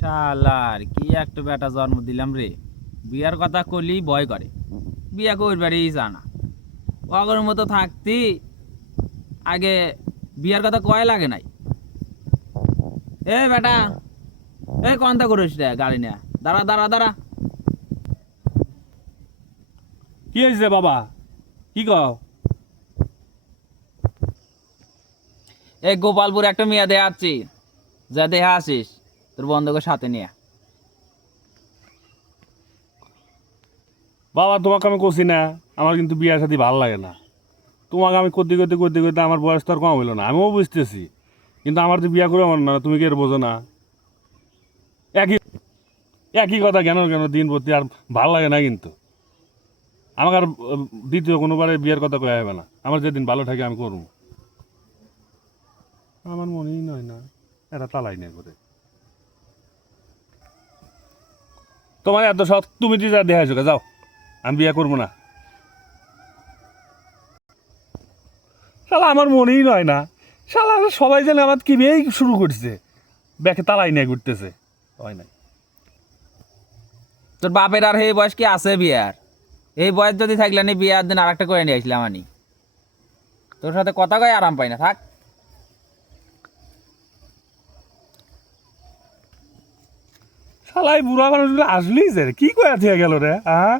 শালার কি একটা বেটা জন্ম দিলাম রে। বিয়ার কথা কইলেই ভয় করে, বিয়া করবারই জানা। অগর মতো থাকতি আগে বিয়ার কথা কয় লাগে নাই। এ বেটা, এ কোনটা করিস রে গাড়ি নিয়ে? দাঁড়া দাঁড়া দাঁড়া। কি হয়েছে বাবা? কি কও? এই গোপালপুর একটা মেয়ে দেয়া আসছি, যা দেহা আসিস তোর বন্ধুকে সাথে নিয়ে। বাবা তোমাকে আমি কছি না, আমার কিন্তু বিয়ার সাথে ভালো লাগে না। তোমাকে আমি করতে করতে করতে করতে আমার বয়স তো আর কম হইলো না, আমিও বুঝতেছি। কিন্তু আমার তো বিয়া করে আমার না, তুমি কি এর বোঝো না? একই একই কথা কেন কেন দিন প্রতি আর ভালো লাগে না কিন্তু। আমাকে আর দ্বিতীয় কোনোবারে বিয়ের কথা কয়া হবে না। আমার যেদিন ভালো থাকে আমি করবো। আমার মনেই নয় না এরা তালাই না করে। তোমার এত সৎ তুমি যা দেখাইছো যাও, আমি বিয়ে করবো না। শালা আমার মনেই নয় না, শালা সবাই জানে আমার কি বিয়েই শুরু করছে, ব্যাকে তালাই নিয়ে ঘুরতেছে। হয় নাই। তোর বাপের আর এই বয়স কি আছে বিয়ার? এই বয়স যদি থাকলে নি বিয়ার দিন আর একটা করে নিয়ে আসলাম আমি। তোর সাথে কথা কয়ে আরাম পাই না, থাক। শালা এই বুড়া মানুষগুলো আসলেই যে কি কয়া থেকে গেল রে, হ্যাঁ?